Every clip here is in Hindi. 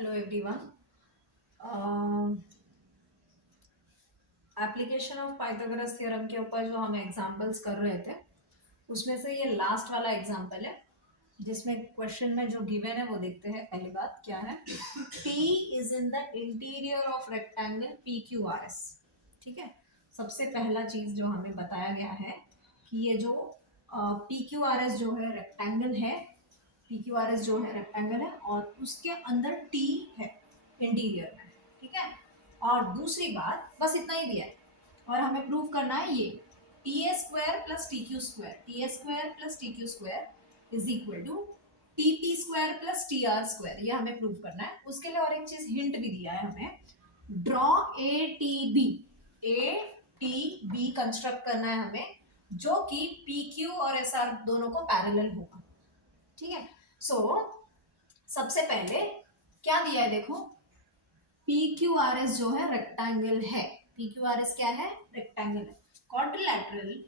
Hello everyone. Application of Pythagoras theorem के ऊपर जो हम एग्जांपल्स कर रहे थे उसमें से ये लास्ट वाला एग्जांपल है जिसमें क्वेश्चन में जो गिवन है वो देखते हैं। पहली बात क्या है, T is in the interior of rectangle PQRS। ठीक है, सबसे पहला चीज जो हमें बताया गया है कि ये जो PQRS जो है रेक्टेंगल है, PQRS जो है रेक्टेंगल है और उसके अंदर T है इंटीरियर में। ठीक है, और दूसरी बात बस इतना ही दिया है और हमें प्रूव करना है ये T A square plus T Q square, T A square plus T Q square is equal to T P square plus T R square. ये हमें प्रूव करना है। उसके लिए और एक चीज हिंट भी दिया है हमें, draw A T B construct करना है हमें जो कि पी क्यू और एस आर दोनों को पैरेलल होगा। ठीक है, सो सबसे पहले क्या दिया है देखो, PQRS जो है रेक्टेंगल है। PQRS क्या है? रेक्टेंगल है। Quadrilateral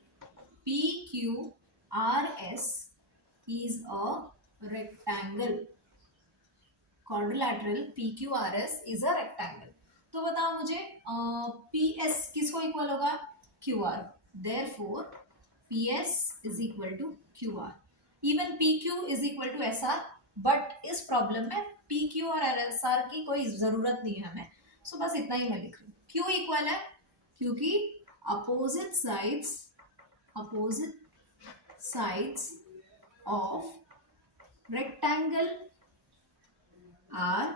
PQRS is a rectangle. Quadrilateral PQRS is a rectangle. तो बताओ मुझे PS किसको इक्वल होगा? QR. Therefore PS is equal to QR. Even PQ is equal to SR. But इस प्रॉब्लम में PQ और SR की कोई जरूरत नहीं है हमें, सो बस इतना ही मैं लिख रही हूँ। क्यों इक्वल है? क्योंकि opposite sides of rectangle are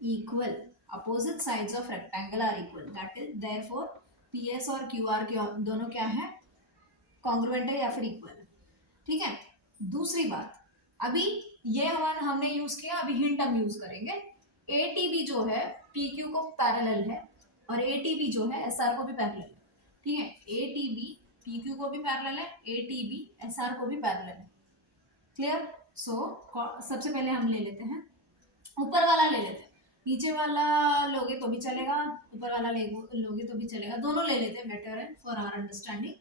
equal. Opposite sides of rectangle are equal, that is therefore PS और QR दोनों क्या है? कॉन्ग्रुएंट है या फिर इक्वल है। ठीक है, दूसरी बात, अभी ये हमने यूज किया, अभी हिंट हम यूज करेंगे। ATB जो है PQ को पैरेलल है और ATB जो है SR को भी पैरेलल है। ठीक है, ATB PQ को भी पैरेलल है, ATB SR को भी पैरेलल है। क्लियर? सो सबसे पहले हम ले लेते हैं ऊपर वाला, ले लेते हैं। नीचे वाला लोगे तो भी चलेगा, ऊपर वाला लोगे तो भी चलेगा, दोनों ले लेते हैं, बेटर है for our understanding.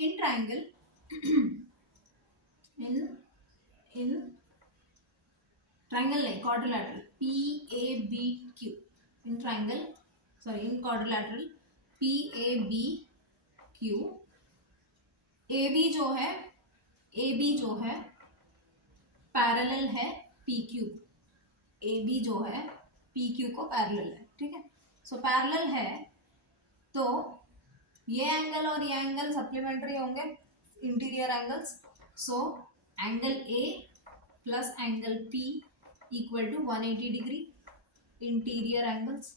In triangle in triangle नहीं, quadrilateral PABQ, in triangle sorry in quadrilateral PABQ, AB जो है पैरेलल है PQ, AB जो है PQ को पैरेलल है। ठीक है, सो पैरेलल है तो ये एंगल और ये एंगल सप्लीमेंट्री होंगे, interior angles. So angle A plus angle P equal to 180 degree interior angles.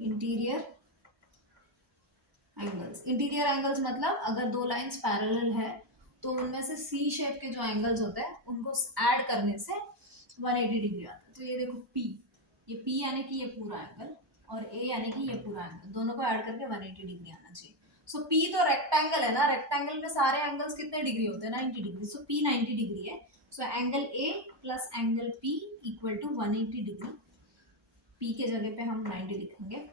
Interior angles मतलब अगर दो लाइंस पैरेलल है तो उनमें से C शेप के जो एंगल्स होते हैं उनको ऐड करने से 180 डिग्री आता है। तो ये देखो P, ये P यानी कि ये पूरा एंगल और A यानी कि ये पूरा एंगल, दोनों को ऐड करके 180 डिग्री आना चाहिए। सो P तो रेक्टेंगल है ना, रेक्टेंगल में सारे एंगल्स कितने डिग्री होते हैं? 90 डिग्री। सो P 90 डिग्री है। So angle A plus angle P equal to 180 degree. P के जगह पे हम 90 लिखेंगे,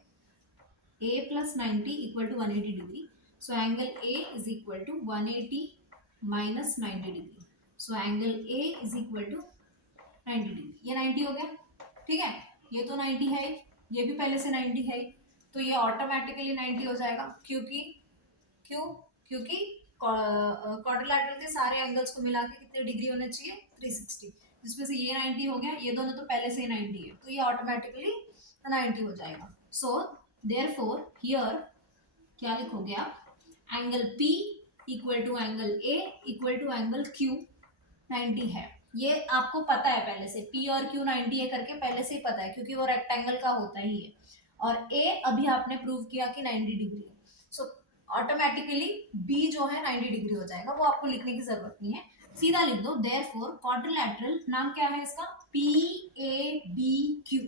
A plus 90 equal to 180 degree. So angle A is equal to 180 minus 90 degree. So angle A is equal to 90 degree. ये 90 हो गया। ठीक है, ये तो 90 है, ये भी पहले से 90 है, तो ये ऑटोमेटिकली 90 हो जाएगा। क्योंकि क्वाड्रिलैटरल के सारे एंगल्स को मिला के कितने डिग्री होने चाहिए? 360, जिसमें से ये 90 हो गया, ये दोनों तो पहले से ही 90 है, तो ये ऑटोमेटिकली 90 हो जाएगा। सो therefore here क्या लिखोगे आप? Angle P equal to angle A equal to angle Q 90 है। ये आपको पता है पहले से, P और Q 90 है करके पहले से ही पता है क्योंकि वो रेक्टेंगल का होता ही है। और A अभी आपने प्रूव किया कि 90 डिग्री है, सो ऑटोमेटिकली B जो है 90 डिग्री हो जाएगा, वो आपको लिखने की जरूरत नहीं है, सीधा लिख दो। therefore क्वाड्रिलैटरल नाम क्या है इसका? PABQ।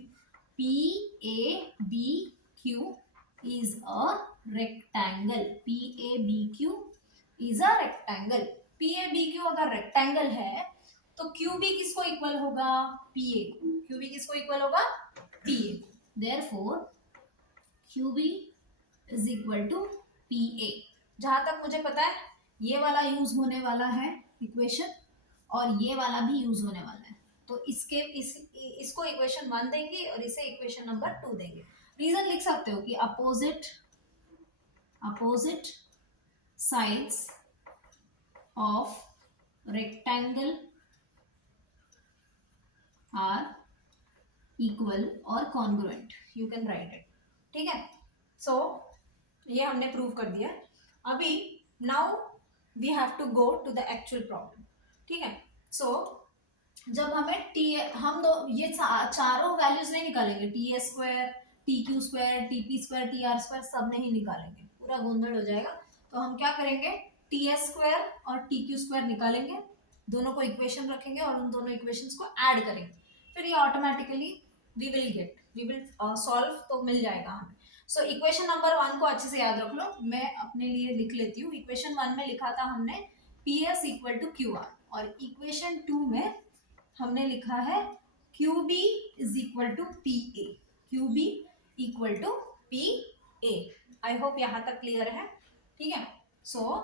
PABQ is a rectangle. PABQ is a rectangle. PABQ अगर रेक्टेंगल है तो QB किसको इक्वल होगा? PA को। QB किसको इक्वल होगा? PA को। Therefore QB is equal to PA। जहां तक मुझे पता है ये वाला यूज होने वाला है इक्वेशन और ये वाला भी यूज होने वाला है। तो इसको इक्वेशन 1 देंगे और इसे इक्वेशन नंबर 2 देंगे। रीजन लिख सकते हो कि opposite sides of rectangle are equal और congruent, you can write it. ठीक है, सो ये हमने प्रूव कर दिया। अभी now we have to go to the actual problem. ठीक है, सो जब हमें हम दो ये चारों वैल्यूज नहीं निकालेंगे, T S square, T Q square, T P square, T R square सब नहीं निकालेंगे, पूरा गोंधल हो जाएगा। तो हम क्या करेंगे, टी एस स्क्वायर और टी क्यू स्क्वायर निकालेंगे, दोनों को इक्वेशन रखेंगे और उन दोनों इक्वेशंस को ऐड करेंगे, फिर ये ऑटोमेटिकली वी विल सॉल्व, तो मिल जाएगा हमें। सो इक्वेशन नंबर 1 को अच्छे से याद रख लो, मैं अपने लिए लिख लेती हूँ। इक्वेशन 1 में लिखा था हमने P S equal to Q R, और इक्वेशन 2 में हमने लिखा है Q B is equal to P A, Q B equal to P A. I hope यहाँ तक क्लियर है। ठीक है, सो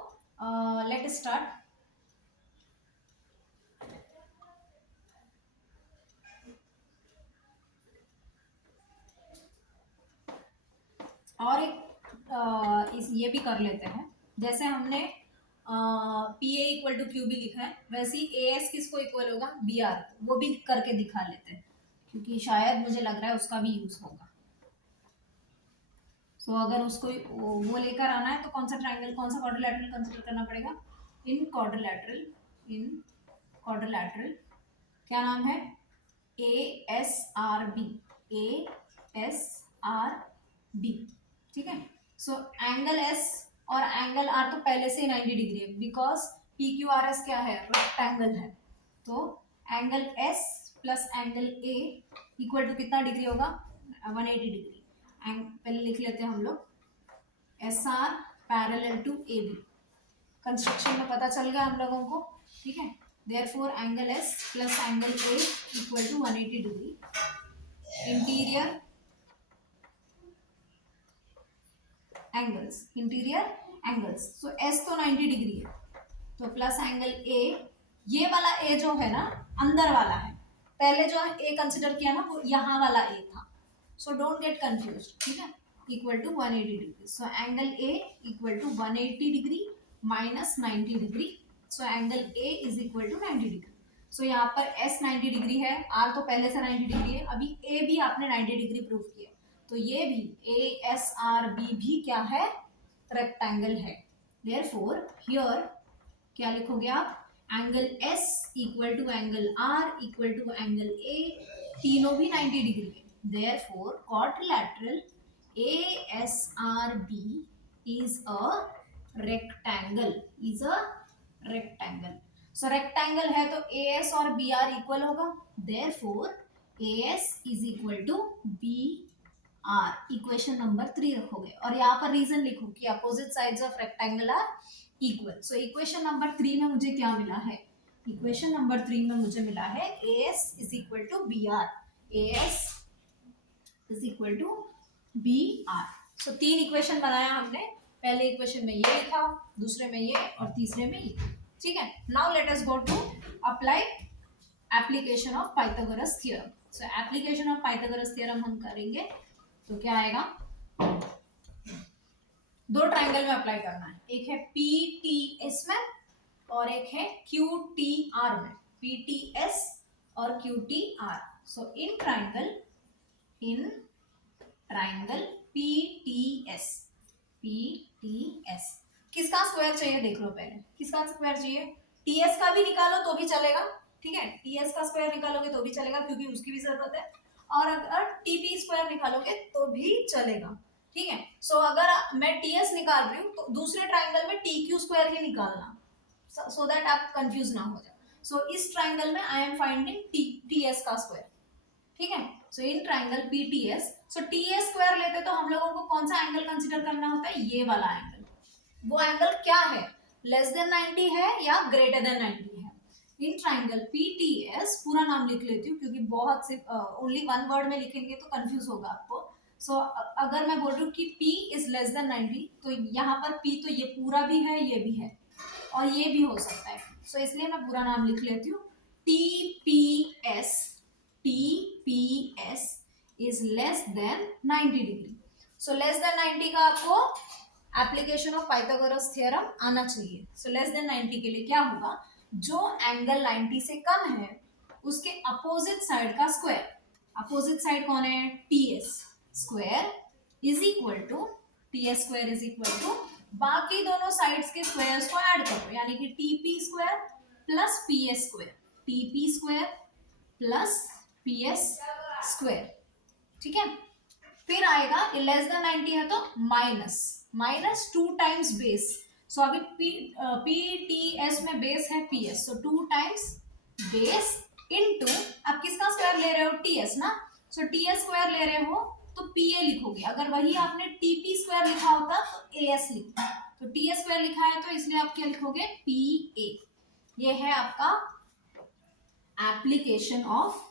लेट स्टार्ट। और एक ये भी कर लेते हैं, जैसे हमने P A equal to Q B लिखा है, वैसे ही ए एस किसको इक्वल होगा, बी आर, वो भी करके दिखा लेते हैं, क्योंकि शायद मुझे लग रहा है उसका भी यूज होगा। सो अगर उसको वो लेकर आना है तो कौन सा ट्राइंगल, कौन सा क्वाड्रिलैटरल कंसीडर करना पड़ेगा, इन क्वाड्रिलैटरल क्या नाम है, A S R B, A S R B. ठीक है, सो एंगल एस और एंगल आर तो पहले से 90 डिग्री है, because P Q R S क्या है, रेक्टेंगल है। तो angle S plus angle A equal to कितना डिग्री होगा, 180 डिग्री। पहले लिख लेते हैं हम लोग, S R parallel to A B, construction में पता चल गया हम लोगों को। ठीक है, therefore angle S plus angle A equal to 180 degree. Interior angles, so S तो 90 डिग्री है, तो प्लस एंगल ए, ये वाला ए जो है ना अंदर वाला है, पहले जो ए कंसिडर किया ना वो यहाँ वाला ए था, सो डोंट गेट कंफ्यूज। ठीक है, equal to 180 degree, so angle A equal to 180 degree minus 90 degree, so angle A is equal to 90 degree. So यहाँ पर एस 90 डिग्री है, आर तो पहले से 90 डिग्री है, अभी ए भी आपने 90 डिग्री प्रूव किया, तो ये भी ए एस आर बी भी क्या है, रेक्टेंगल है। देयरफॉर हियर क्या लिखोगे आप, angle S equal to angle R equal to angle A, तीनों भी 90 डिग्री है। Therefore quadrilateral A S R B is a rectangle, so rectangle है तो ए एस और बी आर इक्वल होगा, therefore A S is equal to B R. Equation number 3 रखोगे और यहाँ पर रीजन लिखो कि opposite sides of rectangle are equal. So equation number 3 में मुझे क्या मिला है, इक्वेशन नंबर 3 में मुझे मिला है A S is equal to B R, A S is equal to B R. So 3 equation बनाया हमने, पहले इक्वेशन में ये लिखा, दूसरे में ये और तीसरे में ये। ठीक है, now let us go to apply application of Pythagoras theorem. So application of Pythagoras theorem हम करेंगे तो क्या आएगा, 2 ट्राइंगल में अप्लाई करना है, एक है पी टी एस में और एक है क्यू टी आर में, पी टी एस और Q T R. So in triangle P T S किसका स्क्वायर चाहिए देख लो, पहले किसका स्क्वायर चाहिए, टी एस का भी निकालो तो भी चलेगा। ठीक है, टी एस का स्क्वायर निकालोगे तो भी चलेगा क्योंकि उसकी भी जरूरत है, और अगर टी पी स्क्वायर निकालोगे तो भी चलेगा। ठीक है, सो अगर मैं टी एस निकाल रही हूँ तो दूसरे ट्राइंगल में टी क्यू स्क्वायर ही निकालना, सो दैट आप कंफ्यूज ना हो जाए। सो इस ट्राइंगल में I am finding T S का स्क्वायर। ठीक है, so in triangle P T S, so T S square लेते तो हम लोगों को कौन सा एंगल कंसिडर करना होता है, ये वाला एंगल। वो एंगल क्या है, लेस देन 90 है या ग्रेटर देन 90 है। इन ट्राइंगल PTS, पूरा नाम लिख लेती हूँ क्योंकि बहुत से ओनली 1 वर्ड में लिखेंगे तो कंफ्यूज होगा आपको। सो अगर मैं बोल रही हूँ कि P इज लेस देन 90, तो यहाँ पर P तो ये पूरा भी है, ये भी है और ये भी हो सकता है। सो इसलिए मैं पूरा नाम लिख लेती हूँ, TPS TPS is less than 90 degree. So less than 90 का आपको एप्लीकेशन ऑफ पाइथागोरस थ्योरम आना चाहिए. सो लेस देन 90 के लिए क्या होगा, जो एंगल 90 से कम है उसके अपोजिट साइड का स्क्वायर, अपोजिट साइड कौन है, TS square is equal to, TS square is equal to बाकी दोनों साइड्स के स्क्वायर्स को ऐड करो, यानी कि TP square plus PS square, TP square plus PS square. ठीक है, फिर आएगा लेस देन 90 है तो माइनस 2 टाइम्स बेस. सो अभी पी टी एस में बेस है PS, so 2 times base into, अब किसका स्क्वायर ले रहे हो, टीएस ना, सो टीएस स्क्वायर ले रहे हो तो पीए लिखोगे. अगर वही आपने टीपी स्क्वायर लिखा होता तो एएस लिखो, तो टीएस स्क्वायर लिखा है तो इसलिए आप क्या लिखोगे, पीए. ये है आपका application of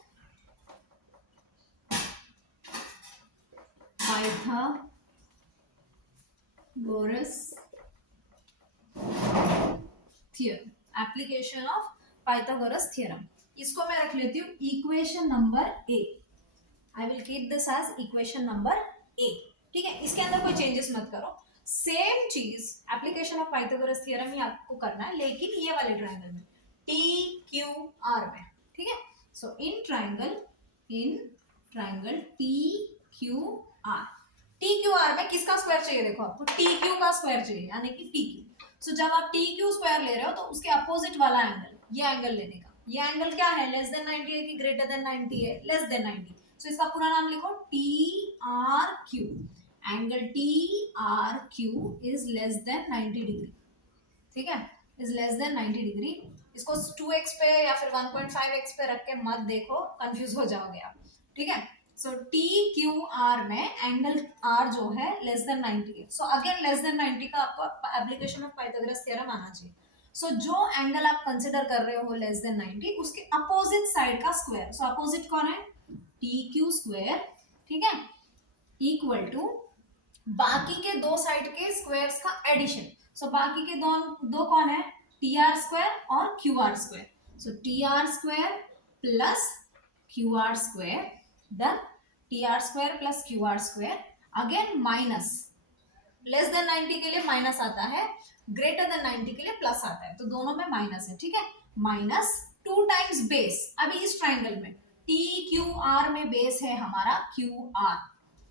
Pythagoras theorem, application of Pythagoras theorem. इसको मैं रख लेती हूँ equation number A. I will keep this as equation number A. ठीक है, इसके अंदर कोई चेंजेस मत करो. सेम चीज एप्लीकेशन ऑफ पाइथागोरस थ्योरम ही आपको करना है, लेकिन ये वाले ट्रायंगल में टी क्यू आर में. ठीक है, so in triangle T Q R, T Q R में किसका स्क्वायर चाहिए, देखो आपको टी क्यू का स्क्वायर चाहिए, यानी कि टी क्यू. सो जब आप टी क्यू स्क्वायर ले रहे हो तो उसके अपोजिट वाला एंगल, ये एंगल लेने का. ये एंगल क्या है, लेस देन 90 है कि ग्रेटर देन 90 है, लेस देन 90. सो इसका पूरा नाम लिखो T R Q. Angle T R Q is less than 90 degree. ठीक है, इज लेस देन 90 डिग्री. इसको 2x पे या फिर 1.5x पे रख के मत देखो, कंफ्यूज हो जाओगे आप. ठीक है, सो टी क्यू आर में एंगल आर जो है लेस देन 90 है. सो अगेन लेस देन 90 का आपको एप्लीकेशन ऑफ पाइथागोरस थ्योरम आना चाहिए. सो जो एंगल आप कंसिडर कर रहे हो लेस देन 90, उसके अपोजिट साइड का स्क्वायर. सो अपोजिट कौन है, टी क्यू स्क्वायर. ठीक है, इक्वल टू बाकी के दो साइड के स्क्वायर्स का एडिशन. सो बाकी के दो कौन है, टी आर स्क्वायर और Q R square. So T R square plus Q R square, then T R square plus Q R square. Again minus, less than 90 के लिए माइनस आता है, ग्रेटर देन 90 के लिए प्लस आता है, तो दोनों में माइनस है. ठीक है, माइनस 2 टाइम्स बेस. अभी इस ट्राइंगल में टी क्यू आर में बेस है हमारा Q R,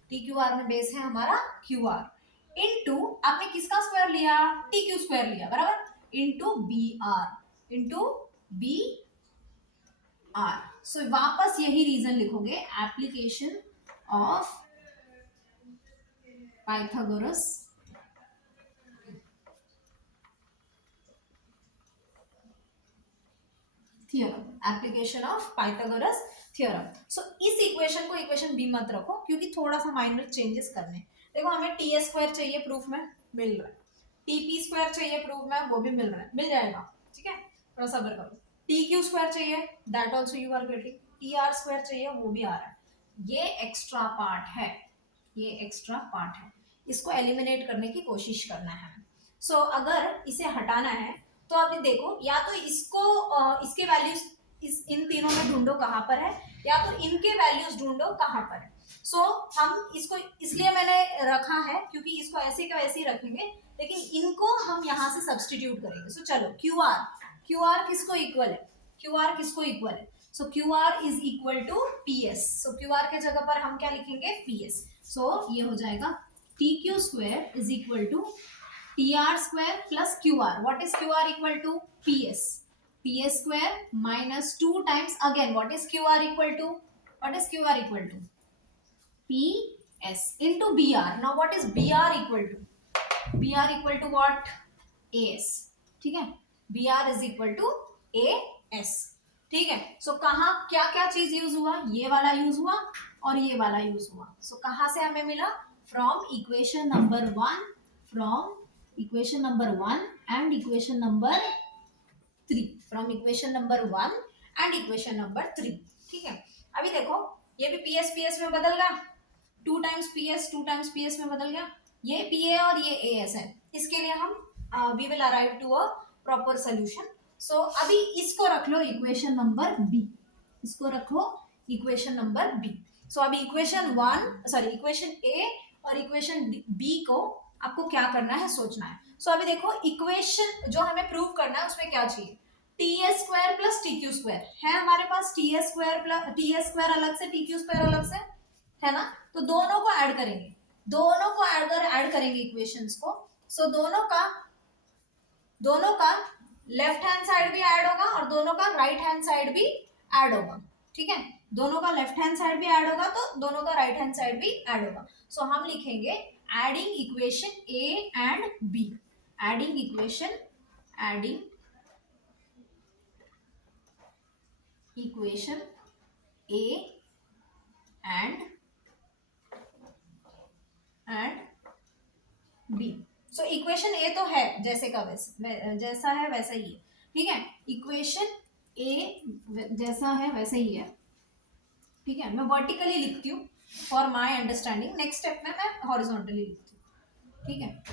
T Q R में बेस है हमारा क्यू आर, इनटू आपने किसका स्क्वायर लिया, टी क्यू स्क्वायर लिया, बराबर, इनटू बी आर. सो वापस यही रीजन लिखोगे, application of Pythagoras theorem, application of Pythagoras theorem. So इस इक्वेशन को इक्वेशन बी मत रखो, क्योंकि थोड़ा सा माइनर चेंजेस करने. देखो हमें टी एस स्क्वायर चाहिए प्रूफ में, मिल रहा है. टीपी स्क्वायर चाहिए प्रूफ में, वो भी मिल रहा है, मिल जाएगा. ठीक है, थोड़ा सब्र करो. टी क्यू स्क्वायर चाहिए, that also you are getting. T R square चाहिए, वो भी आ रहा है. ये एक्स्ट्रा पार्ट है, ये एक्स्ट्रा पार्ट है, इसको एलिमिनेट करने की कोशिश करना है. सो अगर इसे हटाना है तो आप देखो, या तो इसको इसके वैल्यूज इन तीनों में ढूंढो कहाँ पर है, या तो इनके वैल्यूज ढूंढो कहाँ पर है. सो हम इसको इसलिए मैंने रखा है क्योंकि इसको ऐसे का वैसे ही रखेंगे, लेकिन इनको हम यहाँ से सब्सटीट्यूट करेंगे. सो चलो क्यू आर किसको इक्वल है, क्यू आर किसको इक्वल है, so Q R is equal to P S. So Q R के जगह पर हम क्या लिखेंगे, पी एस. सो ये हो जाएगा T Q square is equal to T R square plus Q R. What is Q R equal to, P S square minus 2 times again what is qr equal to, what is qr equal to, ps into br. now what is br equal to, br equal to what, as. ठीक है, br is equal to as. ठीक है, सो कहाँ क्या क्या चीज यूज हुआ, ये वाला यूज हुआ और ये वाला यूज हुआ. सो कहाँ से हमें मिला, from equation number 1, from equation number 1 and equation number 3, from equation number 1 and equation number 3. ठीक है, अभी देखो ये भी पीएस में बदल गया, 2 टाइम्स पीएस में बदल गया. ये पीए और ये एएस है. इसके लिए हम we will arrive to a proper solution. So अभी इसको रख लो इक्वेशन नंबर बी, इसको रखो इक्वेशन नंबर बी। सो अभी इक्वेशन ए और इक्वेशन बी को आपको क्या करना है, सोचना है। सो अभी देखो इक्वेशन जो हमें प्रूव करना है उसमें क्या चाहिए, T S square plus T Q square है हमारे पास, टी एस स्क्वायर अलग से, टी क्यू स्क्वायर अलग से है ना। तो दोनों को ऐड करेंगे, दोनों को ऐड करेंगे इक्वेशंस को। सो दोनों का लेफ्ट हैंड साइड भी ऐड होगा और दोनों का राइट हैंड साइड भी ऐड होगा, ठीक है। दोनों का लेफ्ट हैंड साइड भी ऐड होगा तो दोनों का राइट हैंड साइड भी ऐड होगा। सो हम लिखेंगे adding equation A and B, adding equation A and B. So equation A तो है जैसे का वैसे, जैसा है वैसा ही है, ठीक है। इक्वेशन ए जैसा है वैसे ही है, ठीक है। मैं वर्टिकली लिखती हूँ for my understanding, next step में मैं हॉरिजॉन्टली लिखती हूँ, ठीक है।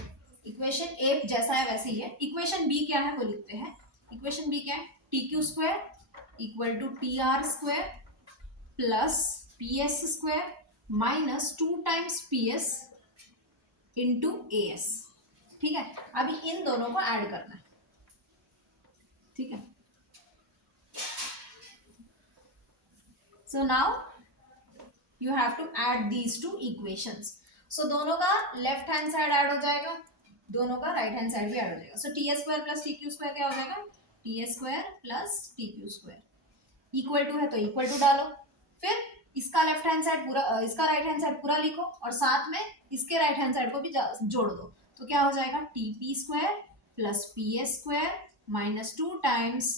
इक्वेशन ए जैसा है वैसे ही है। इक्वेशन बी क्या है वो लिखते हैं। इक्वेशन बी क्या है, T Q square equal to T R square plus P S square minus 2 times P S into A S, ठीक है। अभी इन दोनों को ऐड करना है, ठीक है। So now you have to add these two equations. So दोनों का लेफ्ट हैंड साइड ऐड हो जाएगा, दोनों का राइट हैंड साइड भी ऐड हो जाएगा। So T S square plus T Q square क्या हो जाएगा, T S square plus T Q square equal to है तो इक्वल टू डालो, फिर इसका लेफ्ट हैंड साइड पूरा, इसका राइट हैंड साइड पूरा लिखो और साथ में इसके राइट हैंड साइड को भी जोड़ दो। तो क्या हो जाएगा, T P square plus P S square minus 2 times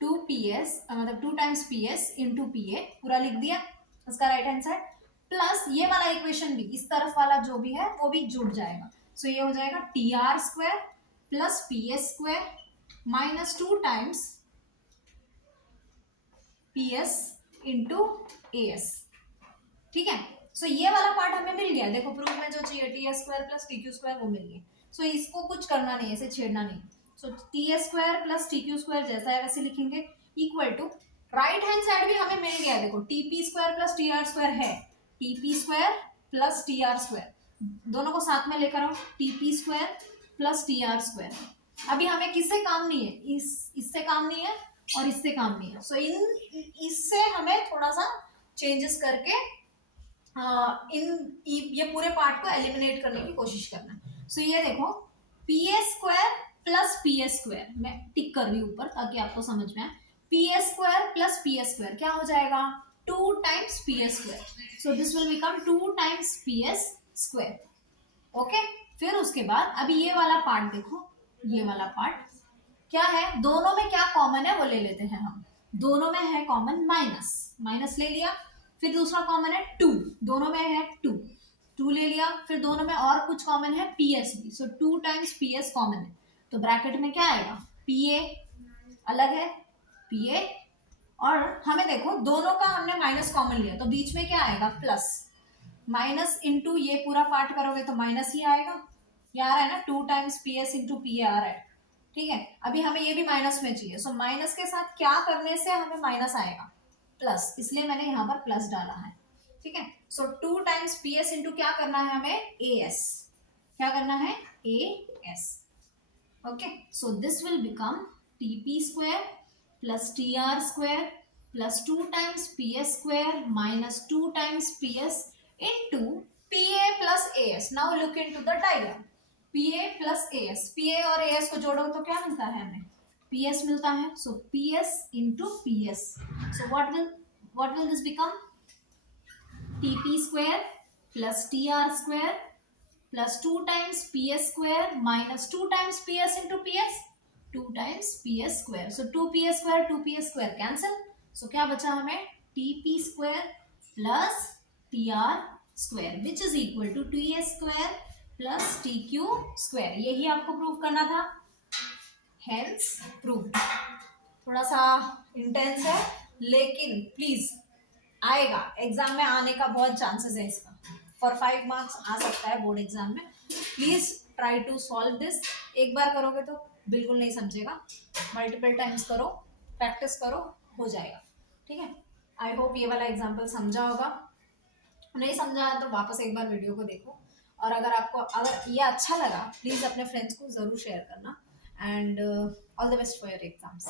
2 P S, मतलब 2 times P S into P ए पूरा लिख दिया उसका राइट हैंड साइड, प्लस ये वाला इक्वेशन भी इस तरफ वाला जो भी है वो भी जुड़ जाएगा। सो ये हो जाएगा T R square plus P S square minus 2 times P S into A S, ठीक है। सो ये वाला पार्ट हमें मिल गया, देखो प्रूफ में जो चाहिए T S square plus T Q square वो मिल गया। सो इसको कुछ करना नहीं है, इसे छेड़ना नहीं। So T S square plus T Q square जैसा है वैसे लिखेंगे equal to right hand side भी हमें मिल गया, देखो T P square plus T R square है, T P square plus T R square दोनों को साथ में लेकर आओ, T P square plus T R square. अभी हमें किससे काम नहीं है, इससे काम नहीं है और इससे काम नहीं है। सो इससे हमें थोड़ा सा चेंजेस करके ये पूरे पार्ट को एलिमिनेट करने की कोशिश करना है। सो ये देखो P S square plus P S square, मैं टिक कर रही हूँ ऊपर ताकि आपको समझ में आए। P S square plus P S square क्या हो जाएगा, 2 times P S square. So this will become 2 times P S square, okay. फिर उसके बाद अभी ये वाला पार्ट देखो, ये वाला पार्ट क्या है, दोनों में क्या कॉमन है वो ले लेते हैं हम। दोनों में है कॉमन माइनस, माइनस ले लिया। फिर दूसरा कॉमन है 2, दोनों में है 2 ले लिया। फिर दोनों में और कुछ कॉमन है पी एस भी, सो 2 टाइम्स पी एस कॉमन है। तो ब्रैकेट में क्या आएगा, पी ए अलग है, पी ए, और हमें देखो दोनों का हमने माइनस कॉमन लिया तो बीच में क्या आएगा, प्लस। माइनस इंटू ये पूरा पार्ट करोगे तो माइनस ही आएगा, ये आ रहा है ना 2 times P S into P A आ रहा है, ठीक है। अभी हमें ये भी माइनस में चाहिए, सो माइनस के साथ क्या करने से हमें माइनस आएगा, प्लस, इसलिए मैंने यहाँ पर प्लस डाला है, ठीक है। सो 2 टाइम्स पी एस इंटू क्या करना है हमें, ए एस, क्या करना है, A S, okay. So this will become T P square plus T R square plus 2 times P S square minus 2 times P S into P A plus A S. Now look into the diagram, P A plus A S, P A और ए एस को जोड़ो तो क्या मिलता है हमें, पी एस मिलता है। So P S into P S, so what will this become, T P square plus T R square plus 2 times P S square minus 2 times P S into P S, 2 times P S square. So 2 P S square 2 P S square cancel, so क्या बचा हमें, T P square plus T R square which is equal to T S square plus T Q square. यही आपको प्रूव करना था, हेंस प्रूव। थोड़ा सा इंटेंस है लेकिन प्लीज आएगा, एग्जाम में आने का बहुत चांसेस है इसका, फॉर 5 मार्क्स आ सकता है बोर्ड एग्जाम में। Please try to solve this, एक बार करोगे तो बिल्कुल नहीं समझेगा, मल्टीपल टाइम्स करो, प्रैक्टिस करो, हो जाएगा। ठीक है, आई होप ये वाला एग्जाम्पल समझा होगा। नहीं समझा है तो वापस एक बार वीडियो को देखो, और अगर ये अच्छा लगा प्लीज़ अपने फ्रेंड्स को ज़रूर शेयर करना। And all the best for your exams.